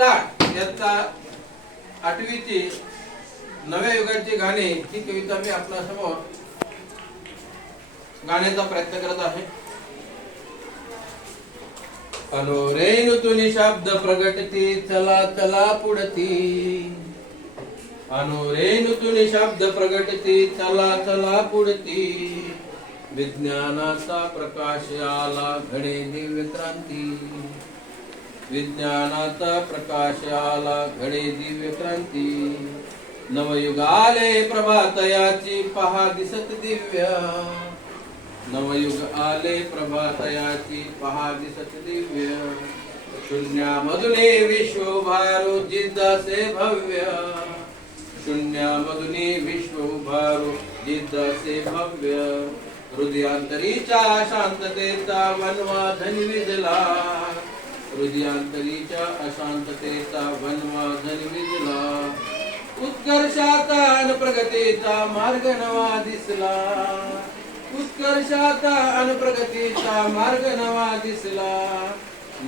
Start. याचा आठवीची नव्या युगाची गाणे ही कविता मी आपल्यासमोर गाण्याचा प्रयत्न करत आहे. अनुरेणुतुनी शब्द प्रगटती चला चला पुढती. अनुरेणुतुनी शब्द प्रगटती चला चला पुढती. विज्ञानाचा प्रकाश आला घडे दिव्य क्रांती. विज्ञानाचा प्रकाश आला घडे दिव्य क्रांती. नवयुग आले प्रभातयाची पहा दिसत दिव्य. नवयुग आले प्रभातयाची पहा दिसत दिव्य. शून्यामधुने विश्वभारो जिद्दासे भव्य. शून्यामधुने विश्वभारो जिद्दासे भव्य. हृदयांतरीच्या शांततेचा वनवा धन हृदयांतरीच्या अशांततेचा वनवा धन उत्कर्षाचा अन प्रगतीचा मार्ग नवा दिसला. उत्कर्षाचा अन प्रगतीचा मार्ग नवा दिसला.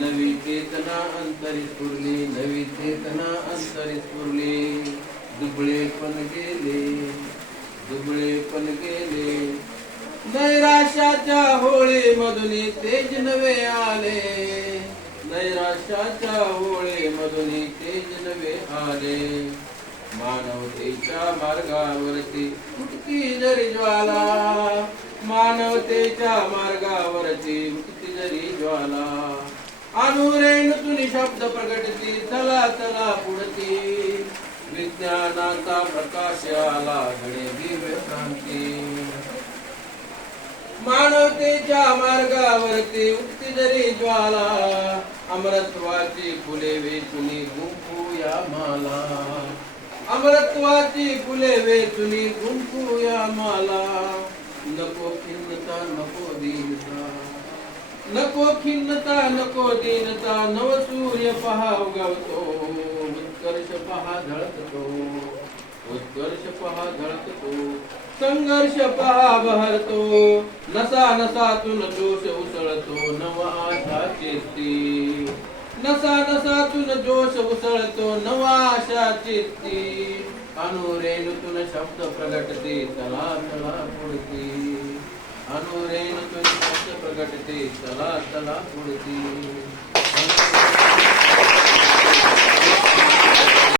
नवी चेतना अंतरित पुरली नवी चेतना अंतरित पुरली दुबळे पण गेले दुबळे पण गेले. नैराशाच्या होळी मधून तेज नवे आले. नैराश्याच्या होळी मधुनी तेज नवे आले. मानवतेच्या मार्गावरती उठती जरी ज्वाला. मानवतेच्या मार्गावरती उठती जरी ज्वाला. अनुरेण तुनी शब्द प्रगटती चला चला पुढती. विज्ञानाचा प्रकाश आला घडे दिव्य क्रांती. मानवतेच्या मार्गावरती उठती जरी ज्वाला. अमरत्वाची फुले वेचुनी गुंफूया माला अमरत्वाची फुले वेचुनी गुंफूया माला नको खिन्नता नको दीनता. नको खिन्नता नको दीनता नव सूर्य पहा उगवतो. उत्कर्ष पहा झळकतो. उत्कर्ष पहा झळकतो. संघर्ष पहा बहरतो. नसा नसातून जोश उसळतो. नवा आशा चेती नसा नसातून जोश उसळतो नवा आशा चेती अनुरेणुतून शब्द प्रगटते चला चला पुढती. अनुरेणुतून शब्द प्रगटते चला चला पुढती.